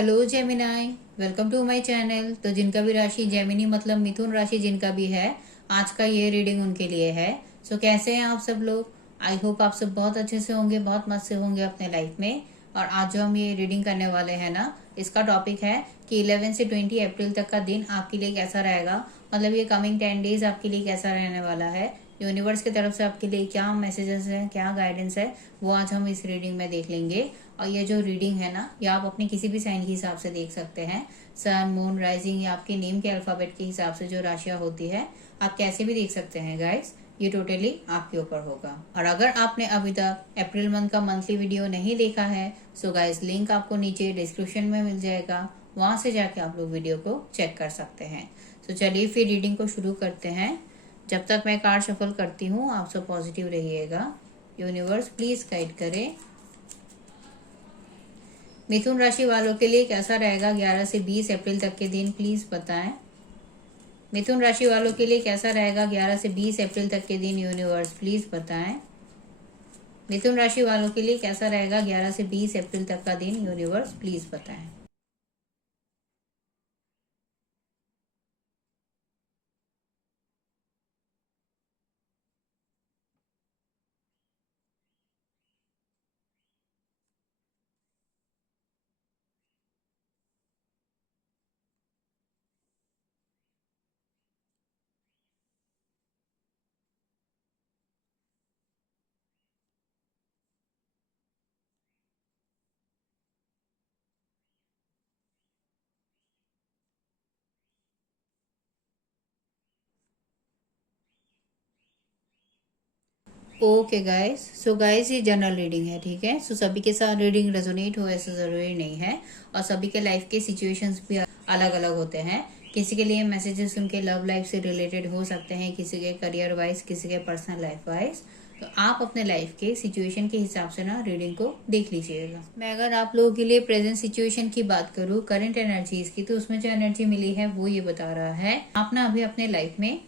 Hello Gemini, welcome to my channel. तो जिनका भी राशि जेमिनी मतलब मिथुन राशि जिनका भी है, आज का ये रीडिंग उनके लिए है। सो कैसे हैं आप सब लोग? आई होप आप सब बहुत अच्छे से होंगे, बहुत मस्त से होंगे अपने लाइफ में। और आज जो हम ये रीडिंग करने वाले हैं ना, इसका टॉपिक है कि 11 से 20 अप्रैल तक का दिन आपके लिए कैसा रहेगा। मतलब ये कमिंग 10 डेज आपके लिए कैसा रहने वाला है, यूनिवर्स की तरफ से आपके लिए क्या मैसेजेस हैं, क्या गाइडेंस है, वो आज हम इस रीडिंग में देख लेंगे। और ये जो रीडिंग है ना, ये आप अपने किसी भी साइन के हिसाब से देख सकते हैं। सन, मून, राइजिंग या आपके नेम के अल्फाबेट के हिसाब से जो राशियां होती है, आप कैसे भी देख सकते हैं गाइस। ये टोटली आपके ऊपर होगा। और अगर आपने अभी तक अप्रैल मंथ का मंथली वीडियो नहीं देखा है, सो गाइस लिंक आपको नीचे डिस्क्रिप्शन में मिल जाएगा, वहां से जाके आप लोग वीडियो को चेक कर सकते हैं। तो चलिए फिर रीडिंग को शुरू करते हैं। जब तक मैं कार्ड शफल करती हूँ, आप सब पॉजिटिव रहिएगा। यूनिवर्स प्लीज गाइड करे। मिथुन राशि वालों के लिए कैसा रहेगा 11 से 20 अप्रैल तक के दिन, प्लीज बताएं। मिथुन राशि वालों के लिए कैसा रहेगा 11 से 20 अप्रैल तक के दिन, यूनिवर्स प्लीज बताएं। मिथुन राशि वालों के लिए कैसा रहेगा 11 से 20 अप्रैल तक का दिन, यूनिवर्स प्लीज बताएं। ओके गाइस, सो गाइस ये जनरल रीडिंग है, ठीक है। सो सभी के साथ रीडिंग रेजोनेट हो ऐसा जरूरी नहीं है, और सभी के लाइफ के सिचुएशंस भी अलग अलग होते हैं। किसी के लिए मैसेजेस उनके लव लाइफ से रिलेटेड हो सकते हैं, किसी के करियर वाइज, किसी के पर्सनल लाइफ वाइज। तो आप अपने लाइफ के सिचुएशन के हिसाब से ना रीडिंग को देख लीजिएगा। मैं अगर आप लोगों के लिए प्रेजेंट सिचुएशन की बात करूँ, करंट एनर्जीज की, तो उसमें जो एनर्जी मिली है वो ये बता रहा है आप ना अभी अपने लाइफ में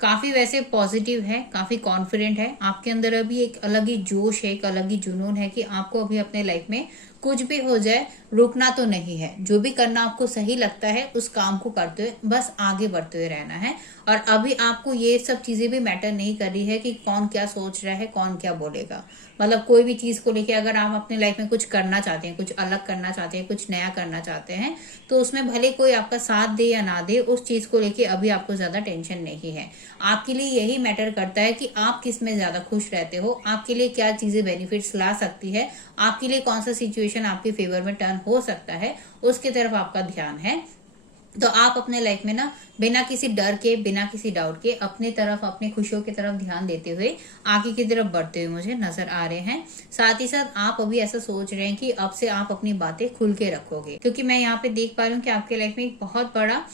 काफी वैसे पॉजिटिव है, काफी कॉन्फिडेंट है। आपके अंदर अभी एक अलग ही जोश है, एक अलग ही जुनून है कि आपको अभी अपने लाइफ में कुछ भी हो जाए रुकना तो नहीं है। जो भी करना आपको सही लगता है उस काम को करते हुए बस आगे बढ़ते हुए रहना है। और अभी आपको ये सब चीजें भी मैटर नहीं कर रही है कि कौन क्या सोच रहा है, कौन क्या बोलेगा। मतलब कोई भी चीज को लेके अगर आप अपने लाइफ में कुछ करना चाहते हैं, कुछ अलग करना चाहते हैं, कुछ नया करना चाहते हैं, तो उसमें भले कोई आपका साथ दे या ना दे, उस चीज को लेके अभी आपको ज्यादा टेंशन नहीं है। आपके लिए यही मैटर करता है कि आप किस में ज्यादा खुश रहते हो, आपके लिए क्या चीजें बेनिफिट्स ला सकती है, आपके लिए कौन सा सिचुएशन आपके फेवर में टर्न हो सकता है, उसकी तरफ आपका ध्यान है। तो आप अपने लाइफ में ना बिना किसी डर के, बिना किसी डाउट के अपनी तरफ, अपनी खुशियों की तरफ ध्यान देते हुए आगे की तरफ बढ़ते हुए मुझे नजर आ रहे हैं। साथ ही साथ आप अभी ऐसा सोच रहे हैं कि अब से आप अपनी बातें खुल के रखोगे, क्योंकि मैं यहाँ पे देख पा रही हूँ कि आपके लाइफ में एक बहुत बड़ा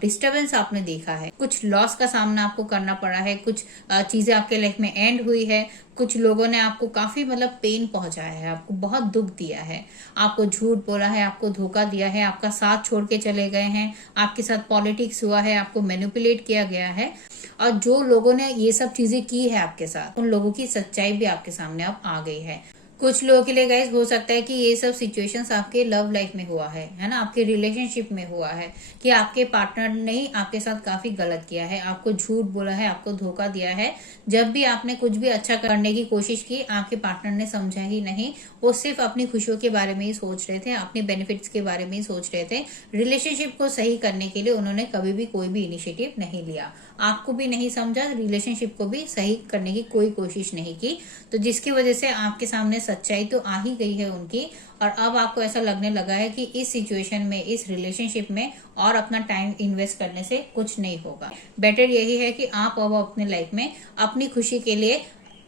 डिस्टरबेंस आपने देखा है। कुछ लॉस का सामना आपको करना पड़ा है, कुछ चीजें आपके लाइफ में एंड हुई है, कुछ लोगों ने आपको काफी मतलब पेन पहुंचाया है, आपको बहुत दुख दिया है, आपको झूठ बोला है, आपको धोखा दिया है, आपका साथ छोड़ के चले गए हैं, आपके साथ पॉलिटिक्स हुआ है, आपको मैनिपुलेट किया गया है। और जो लोगों ने ये सब चीजें की है आपके साथ, उन लोगों की सच्चाई भी आपके सामने अब आ गई है। कुछ लोगों के लिए गाइस हो सकता है कि ये सब सिचुएशंस आपके लव लाइफ में हुआ है ना, आपके रिलेशनशिप में हुआ है कि आपके पार्टनर ने आपके साथ काफी गलत किया है, आपको झूठ बोला है, आपको धोखा दिया है। जब भी आपने कुछ भी अच्छा करने की कोशिश की, आपके पार्टनर ने समझा ही नहीं। वो सिर्फ अपनी खुशियों के बारे में ही सोच रहे थे, अपने बेनिफिट्स के बारे में ही सोच रहे थे। रिलेशनशिप को सही करने के लिए उन्होंने कभी भी कोई भी इनिशिएटिव नहीं लिया, आपको भी नहीं समझा, रिलेशनशिप को भी सही करने की कोई कोशिश नहीं की। तो जिसकी वजह से आपके सामने सच्चाई तो आ ही गई है उनकी। और अब आपको ऐसा लगने लगा है कि इस सिचुएशन में, इस रिलेशनशिप में और अपना टाइम इन्वेस्ट करने से कुछ नहीं होगा। बेटर यही है कि आप अब अपने लाइफ में अपनी खुशी के लिए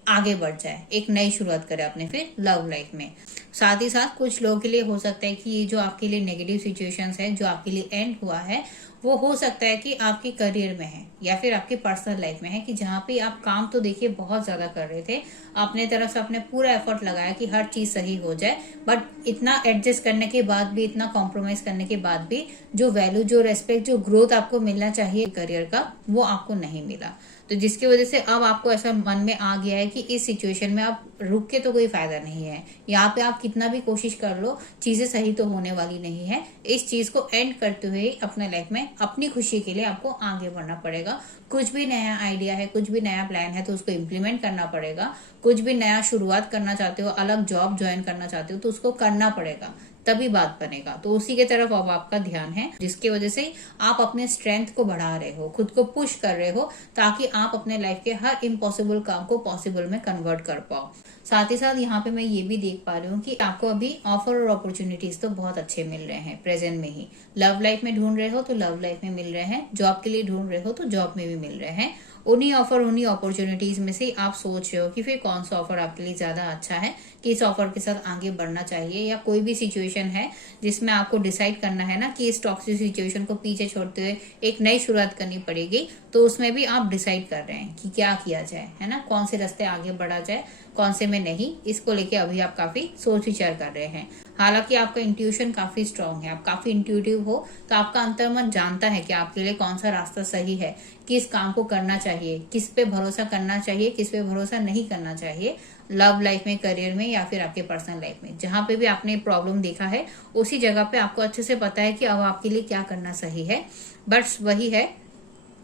आगे बढ़ जाए, एक नई शुरुआत करें अपने फिर लव लाइफ में। साथ ही साथ कुछ लोगों के लिए हो सकता है कि ये जो आपके लिए नेगेटिव सिचुएशंस है, जो आपके लिए एंड हुआ है, वो हो सकता है कि आपके करियर में है या फिर आपके पर्सनल लाइफ में है, कि जहाँ पे आप काम तो देखिए बहुत ज्यादा कर रहे थे, अपने तरफ से आपने पूरा एफर्ट लगाया कि हर चीज सही हो जाए, बट इतना एडजस्ट करने के बाद भी, इतना कॉम्प्रोमाइज करने के बाद भी जो वैल्यू, जो रेस्पेक्ट, जो ग्रोथ आपको मिलना चाहिए करियर का, वो आपको नहीं मिला। तो जिसकी वजह से अब आपको ऐसा मन में आ गया है कि इस सिचुएशन में आप रुक के तो कोई फायदा नहीं है, यहाँ पे आप कितना भी कोशिश कर लो चीजें सही तो होने वाली नहीं है। इस चीज को एंड करते हुए अपने लाइफ में अपनी खुशी के लिए आपको आगे बढ़ना पड़ेगा। कुछ भी नया आइडिया है, कुछ भी नया प्लान है तो उसको इम्प्लीमेंट करना पड़ेगा। कुछ भी नया शुरुआत करना चाहते हो, अलग जॉब ज्वाइन करना चाहते हो तो उसको करना पड़ेगा, तभी बात बनेगा। तो उसी के तरफ अब आपका ध्यान है, जिसकी वजह से आप अपने स्ट्रेंथ को बढ़ा रहे हो, खुद को पुश कर रहे हो, ताकि आप अपने लाइफ के हर इम्पॉसिबल काम को पॉसिबल में कन्वर्ट कर पाओ। साथ ही साथ यहाँ पे मैं ये भी देख पा रही हूँ कि आपको अभी ऑफर और अपॉर्चुनिटीज तो बहुत अच्छे मिल रहे हैं प्रेजेंट में ही। लव लाइफ में ढूंढ रहे हो तो लव लाइफ में मिल रहे हैं, जॉब के लिए ढूंढ रहे हो तो जॉब में भी मिल रहे हैं। उन्हीं ऑफर, उन्हीं अपॉर्चुनिटीज में से आप सोच रहे हो कि फिर कौन सा ऑफर आपके लिए ज्यादा अच्छा है, कि इस ऑफर के साथ आगे बढ़ना चाहिए, या कोई भी सिचुएशन है जिसमें आपको डिसाइड करना है ना कि इस टॉक्सिक सिचुएशन को पीछे छोड़ते हुए एक नई शुरुआत करनी पड़ेगी। तो उसमें भी आप डिसाइड कर रहे हैं कि क्या किया जाए, है ना, कौन से रास्ते आगे बढ़ा जाए, कौन से में नहीं। इसको लेके अभी आप काफी सोच विचार कर रहे हैं। हालांकि आपका इंट्यूशन काफी स्ट्रांग है, आप काफी इंट्यूटिव हो, तो आपका अंतर्मन जानता है कि आपके लिए कौन सा रास्ता सही है, किस काम को करना चाहिए, किस पे भरोसा करना चाहिए, किस पे भरोसा नहीं करना चाहिए। लव लाइफ में, करियर में, या फिर आपके पर्सनल लाइफ में, जहां पे भी आपने प्रॉब्लम देखा है उसी जगह पे आपको अच्छे से पता है कि अब आपके लिए क्या करना सही है। बस वही है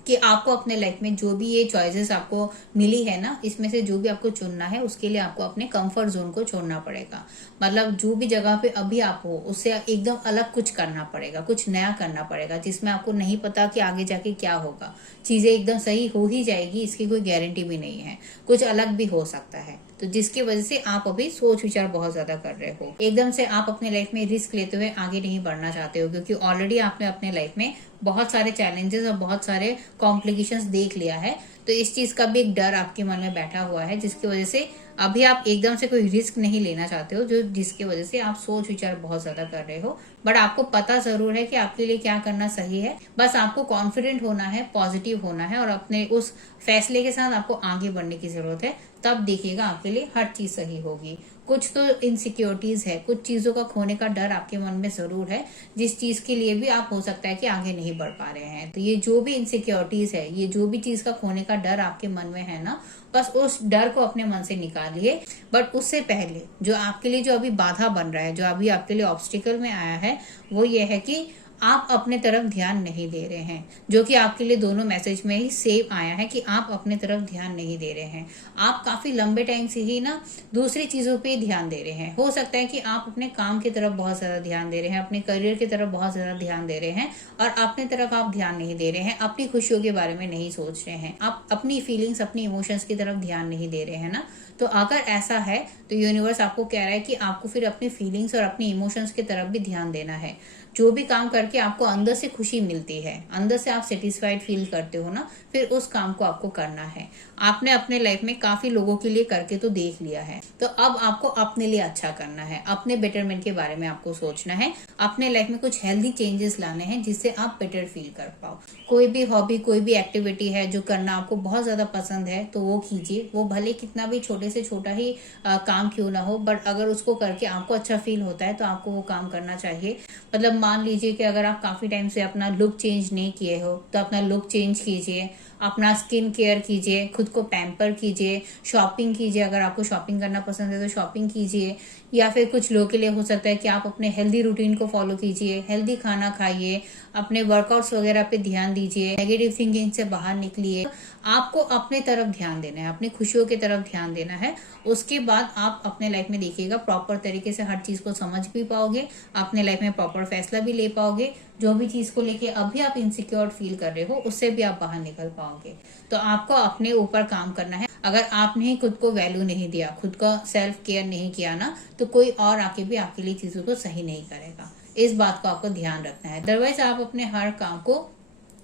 कि आपको अपने लाइफ में जो भी ये चॉइसेस आपको मिली है ना, इसमें से जो भी आपको चुनना है उसके लिए आपको अपने कंफर्ट जोन को छोड़ना पड़ेगा। मतलब जो भी जगह पे अभी आप हो उससे एकदम अलग कुछ करना पड़ेगा, कुछ नया करना पड़ेगा, जिसमें आपको नहीं पता कि आगे जाके क्या होगा। चीजें एकदम सही हो ही जाएगी इसकी कोई गारंटी भी नहीं है, कुछ अलग भी हो सकता है। तो जिसकी वजह से आप अभी सोच विचार बहुत ज्यादा कर रहे हो। एकदम से आप अपने लाइफ में रिस्क लेते हुए आगे नहीं बढ़ना चाहते हो, क्योंकि ऑलरेडी आपने अपने लाइफ में बहुत सारे चैलेंजेस और बहुत सारे कॉम्प्लिकेशंस देख लिया है। तो इस चीज का भी एक डर आपके मन में बैठा हुआ है, जिसकी वजह से अभी आप एकदम से कोई रिस्क नहीं लेना चाहते हो, जो जिसकी वजह से आप सोच विचार बहुत ज्यादा कर रहे हो। बट आपको पता जरूर है कि आपके लिए क्या करना सही है। बस आपको कॉन्फिडेंट होना है, पॉजिटिव होना है, और अपने उस फैसले के साथ आपको आगे बढ़ने की जरूरत है। तब देखिएगा आपके लिए हर चीज सही होगी। कुछ तो इनसिक्योरिटीज है, कुछ चीजों का खोने का डर आपके मन में जरूर है, जिस चीज के लिए भी आप हो सकता है कि आगे नहीं बढ़ पा रहे हैं। तो ये जो भी इनसिक्योरिटीज है, ये जो भी चीज का खोने का डर आपके मन में है ना, बस उस डर को अपने मन से निकालिए। बट उससे पहले जो आपके लिए जो अभी बाधा बन रहा है, जो अभी आपके लिए ऑब्स्टिकल में आया है, वो ये है कि आप अपने तरफ ध्यान नहीं दे रहे हैं। जो कि आपके लिए दोनों मैसेज में ही सेम आया है कि आप अपने तरफ ध्यान नहीं दे रहे हैं। आप काफी लंबे टाइम से ही ना दूसरी चीजों पे ध्यान दे रहे हैं। हो सकता है कि आप अपने काम की तरफ बहुत ज्यादा ध्यान दे रहे हैं, अपने करियर की तरफ बहुत ज्यादा ध्यान दे रहे हैं, और अपने तरफ आप ध्यान नहीं दे रहे हैं, अपनी खुशियों के बारे में नहीं सोच रहे हैं, आप अपनी फीलिंग्स, अपनी इमोशंस की तरफ ध्यान नहीं दे रहे हैं ना। तो अगर ऐसा है तो यूनिवर्स आपको कह रहा है कि आपको फिर अपनी फीलिंग्स और अपनी इमोशंस की तरफ भी ध्यान देना है। जो भी काम करके आपको अंदर से खुशी मिलती है, अंदर से आप सेटिस्फाइड फील करते हो ना, फिर उस काम को आपको करना है। आपने अपने लाइफ में काफी लोगों के लिए करके तो देख लिया है, तो अब आपको अपने लिए अच्छा करना है, अपने बेटरमेंट के बारे में आपको सोचना है, अपने लाइफ में कुछ हेल्दी चेंजेस लाने हैं जिससे आप बेटर फील कर पाओ। कोई भी हॉबी, कोई भी एक्टिविटी है जो करना आपको बहुत ज्यादा पसंद है तो वो कीजिए। वो भले कितना भी छोटे से छोटा ही काम क्यों ना हो, बट अगर उसको करके आपको अच्छा फील होता है तो आपको वो काम करना चाहिए। मतलब मान लीजिए कि अगर आप काफी टाइम से अपना लुक चेंज नहीं किए हो तो अपना लुक चेंज कीजिए, अपना स्किन केयर कीजिए, खुद को पैम्पर कीजिए, शॉपिंग कीजिए। अगर आपको शॉपिंग करना पसंद है तो शॉपिंग कीजिए। या फिर कुछ लोगों के लिए हो सकता है कि आप अपने हेल्दी रूटीन को फॉलो कीजिए, हेल्दी खाना खाइए, अपने वर्कआउट्स वगैरह पे ध्यान दीजिए, नेगेटिव थिंकिंग से बाहर निकलिए। आपको अपने तरफ ध्यान देना है, अपनी खुशियों की तरफ ध्यान देना है। उसके बाद आप अपने लाइफ में देखिएगा प्रॉपर तरीके से हर चीज को समझ भी पाओगे, अपने लाइफ में प्रॉपर फैसला भी ले पाओगे। जो भी चीज को लेके अभी आप इनसिक्योर फील कर रहे हो उससे भी आप बाहर निकल पाओगे। तो आपको अपने ऊपर काम करना है। अगर आपने ही खुद को वैल्यू नहीं दिया, खुद का सेल्फ केयर नहीं किया ना, तो कोई और आके भी आपके लिए चीजों को सही नहीं करेगा। इस बात को आपको ध्यान रखना है। अदरवाइज आप अपने हर काम को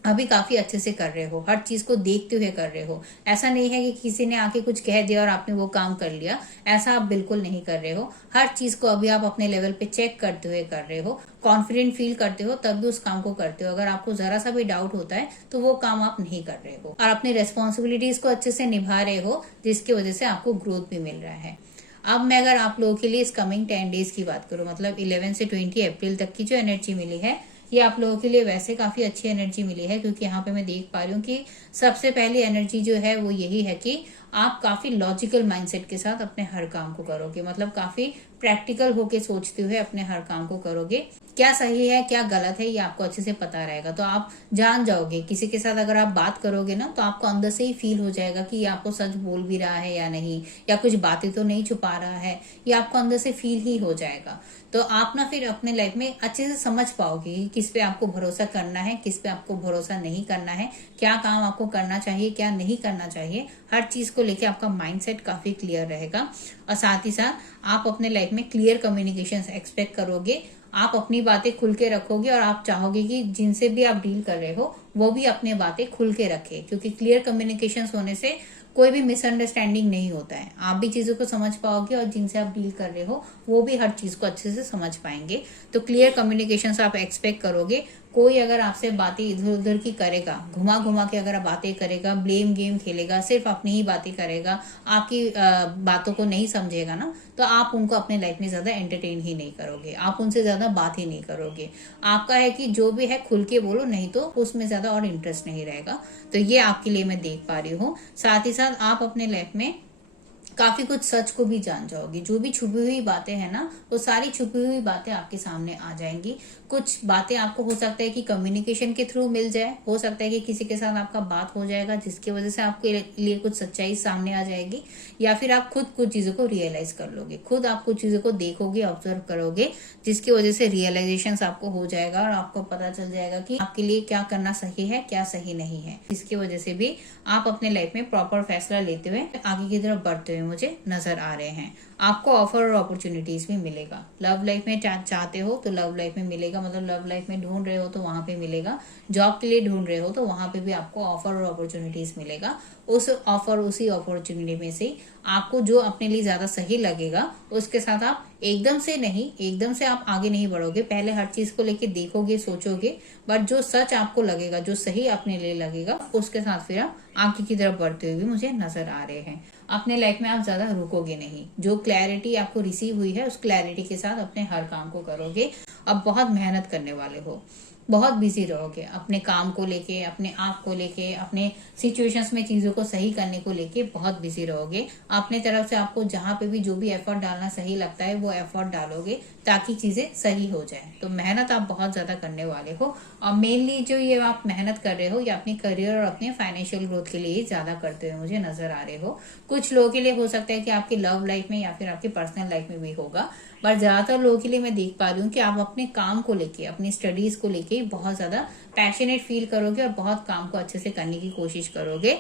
अभी काफी अच्छे से कर रहे हो, हर चीज को देखते हुए कर रहे हो। ऐसा नहीं है कि किसी ने आके कुछ कह दिया और आपने वो काम कर लिया, ऐसा आप बिल्कुल नहीं कर रहे हो। हर चीज को अभी आप अपने लेवल पे चेक करते हुए कर रहे हो, कॉन्फिडेंट फील करते हो तब भी उस काम को करते हो। अगर आपको जरा सा भी डाउट होता है तो वो काम आप नहीं कर रहे हो, और अपनी रेस्पॉन्सिबिलिटीज को अच्छे से निभा रहे हो, जिसकी वजह से आपको ग्रोथ भी मिल रहा है। अब मैं अगर आप लोगों के लिए इस कमिंग 10 डेज की बात करूं, मतलब 11 से 20 अप्रैल तक की जो एनर्जी मिली है, ये आप लोगों के लिए वैसे काफी अच्छी एनर्जी मिली है, क्योंकि यहाँ पे मैं देख पा रही हूँ कि सबसे पहली एनर्जी जो है वो यही है कि आप काफी लॉजिकल माइंडसेट के साथ अपने हर काम को करोगे, मतलब काफी प्रैक्टिकल होके सोचते हुए अपने हर काम को करोगे। क्या सही है क्या गलत है ये आपको अच्छे से पता रहेगा, तो आप जान जाओगे। किसी के साथ अगर आप बात करोगे ना तो आपको अंदर से ही फील हो जाएगा कि ये आपको सच बोल भी रहा है या नहीं, या कुछ बातें तो नहीं छुपा रहा है, ये आपको अंदर से फील ही हो जाएगा। तो आप ना फिर अपने लाइफ में अच्छे से समझ पाओगे कि किस पे आपको भरोसा करना है, किस पे आपको भरोसा नहीं करना है, क्या काम आपको करना चाहिए क्या नहीं करना चाहिए। हर चीज को लेके आपका माइंडसेट काफी क्लियर रहेगा, और साथ ही साथ आप अपने लाइफ में क्लियर कम्युनिकेशन एक्सपेक्ट करोगे। आप अपनी बातें खुल के रखोगे और आप चाहोगे कि जिनसे भी आप डील कर रहे हो वो भी अपने बातें खुल के रखे, क्योंकि क्लियर कम्युनिकेशन होने से कोई भी मिसअंडरस्टैंडिंग नहीं होता है। आप भी चीजों को समझ पाओगे और जिनसे आप डील कर रहे हो वो भी हर चीज को अच्छे से समझ पाएंगे। तो क्लियर कम्युनिकेशन आप एक्सपेक्ट करोगे। कोई अगर आपसे बातें इधर उधर की करेगा, घुमा घुमा के अगर बातें करेगा, ब्लेम गेम खेलेगा, सिर्फ अपनी ही बातें करेगा, आपकी बातों को नहीं समझेगा ना, तो आप उनको अपने लाइफ में ज्यादा एंटरटेन ही नहीं करोगे, आप उनसे ज्यादा बात ही नहीं करोगे। आपका है कि जो भी है खुल के बोलो, नहीं तो उसमें ज्यादा और इंटरेस्ट नहीं रहेगा। तो ये आपके लिए मैं देख पा रही हूँ। साथ ही साथ आप अपने लाइफ में काफी कुछ सच को भी जान जाओगे। जो भी छुपी हुई बातें हैं ना, वो सारी छुपी हुई बातें आपके सामने आ जाएंगी। कुछ बातें आपको हो सकता है कि कम्युनिकेशन के थ्रू मिल जाए, हो सकता है कि किसी के साथ आपका बात हो जाएगा जिसकी वजह से आपके लिए कुछ सच्चाई सामने आ जाएगी, या फिर आप खुद कुछ चीजों को रियलाइज कर लोगे। खुद आप कुछ चीजों को देखोगे, ऑब्जर्व करोगे, जिसकी वजह से रियलाइजेशन आपको हो जाएगा और आपको पता चल जाएगा कि आपके लिए क्या करना सही है क्या सही नहीं है। इसकी वजह से भी आप अपने लाइफ में प्रॉपर फैसला लेते हुए आगे की तरफ बढ़ते हुए मुझे नजर आ रहे हैं। आपको ऑफर और अपॉर्चुनिटीज भी मिलेगा। लव लाइफ में चाहते हो तो लव लाइफ में मिलेगा, मतलब लव लाइफ में ढूंढ रहे हो तो वहां पे मिलेगा। जॉब के लिए ढूंढ रहे हो तो वहां पे भी आपको ऑफर और अपॉर्चुनिटीज मिलेगा। उस ऑफर उसी अपॉर्चुनिटी में से आपको जो अपने लिए ज्यादा सही लगेगा उसके साथ आप एकदम से आप आगे नहीं बढ़ोगे। पहले हर चीज को लेके देखोगे, सोचोगे, बट जो सच आपको लगेगा, जो सही अपने लिए लगेगा, उसके साथ फिर आप आगे की तरफ बढ़ते हुए भी मुझे नजर आ रहे हैं। अपने लाइफ में आप ज्यादा रुकोगे नहीं। जो क्लैरिटी आपको रिसीव हुई है उस क्लैरिटी के साथ अपने हर काम को करोगे। अब बहुत मेहनत करने वाले हो, बहुत बिजी रहोगे अपने काम को लेके, अपने आप को लेके, अपने सिचुएशंस में चीजों को सही करने को लेके बहुत बिजी रहोगे। अपने तरफ से आपको जहां पे भी जो भी एफर्ट डालना सही लगता है वो एफर्ट डालोगे ताकि चीजें सही हो जाए। तो मेहनत आप बहुत ज्यादा करने वाले हो, और मेनली जो ये आप मेहनत कर रहे हो ये अपने करियर और अपने फाइनेंशियल ग्रोथ के लिए ज्यादा करते हुए मुझे नजर आ रहे हो। कुछ लोगों के लिए हो सकता है कि आपकी लव लाइफ में या फिर आपकी पर्सनल लाइफ में भी होगा, पर ज्यादातर लोगों के लिए मैं देख पा रही हूँ कि आप अपने काम को लेके, अपनी स्टडीज को लेके बहुत ज्यादा पैशनेट फील करोगे और बहुत काम को अच्छे से करने की कोशिश करोगे,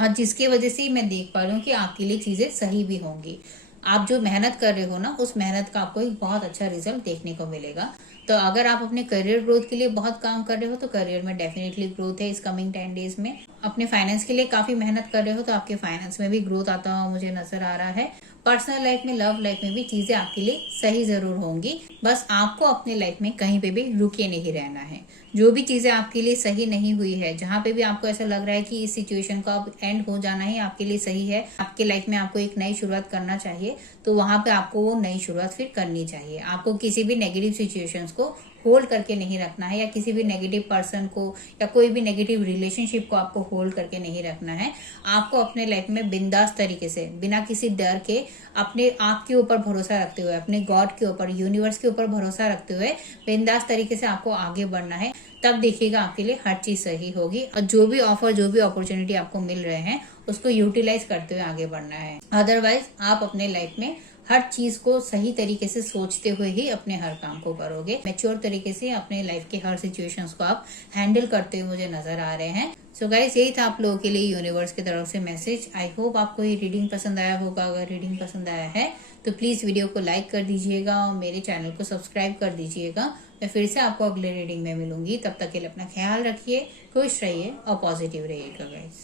और जिसकी वजह से मैं देख पा रही हूँ कि आपके लिए चीजें सही भी होंगी। आप जो मेहनत कर रहे हो ना, उस मेहनत का आपको एक बहुत अच्छा रिजल्ट देखने को मिलेगा। तो अगर आप अपने करियर ग्रोथ के लिए बहुत काम कर रहे हो तो करियर में डेफिनेटली ग्रोथ है इस कमिंग 10 डेज में। अपने फाइनेंस के लिए काफी मेहनत कर रहे हो तो आपके फाइनेंस में भी ग्रोथ आता हुआ मुझे नजर आ रहा है। पर्सनल लाइफ में, लव लाइफ में भी चीजें आपके लिए सही जरूर होंगी, बस आपको अपने लाइफ में कहीं पे भी रुके नहीं रहना है। जो भी चीजें आपके लिए सही नहीं हुई है, जहाँ पे भी आपको ऐसा लग रहा है कि इस सिचुएशन का अब एंड हो जाना ही आपके लिए सही है, आपके लाइफ में आपको एक नई शुरुआत करना चाहिए, तो वहां पे आपको वो नई शुरुआत फिर करनी चाहिए। आपको किसी भी नेगेटिव सिचुएशंस को होल्ड करके नहीं रखना है, या किसी भी नेगेटिव पर्सन को या कोई भी नेगेटिव रिलेशनशिप को आपको होल्ड करके नहीं रखना है। आपको अपने लाइफ में बिंदास तरीके से, बिना किसी डर के, अपने आप के ऊपर भरोसा रखते हुए, अपने गॉड के ऊपर, यूनिवर्स के ऊपर भरोसा रखते हुए बिंदास तरीके से आपको आगे बढ़ना है। तब देखिएगा आपके लिए हर चीज सही होगी, और जो भी ऑफर, जो भी अपॉर्चुनिटी आपको मिल रहे हैं उसको यूटिलाइज करते हुए आगे बढ़ना है। अदरवाइज आप अपने लाइफ में हर चीज को सही तरीके से सोचते हुए ही अपने हर काम को करोगे। मैच्योर तरीके से अपने लाइफ के हर सिचुएशंस को आप हैंडल करते हुए मुझे नजर आ रहे हैं। सो गाइस, यही था आप लोगों के लिए यूनिवर्स की तरफ से मैसेज। आई होप आपको ये रीडिंग पसंद आया होगा। अगर रीडिंग पसंद आया है तो प्लीज वीडियो को लाइक कर दीजिएगा और मेरे चैनल को सब्सक्राइब कर दीजिएगा। मैं फिर से आपको अगले रीडिंग में मिलूंगी। तब तक के लिए अपना ख्याल रखिए, खुश रहिए और पॉजिटिव रहिएगा गाइस।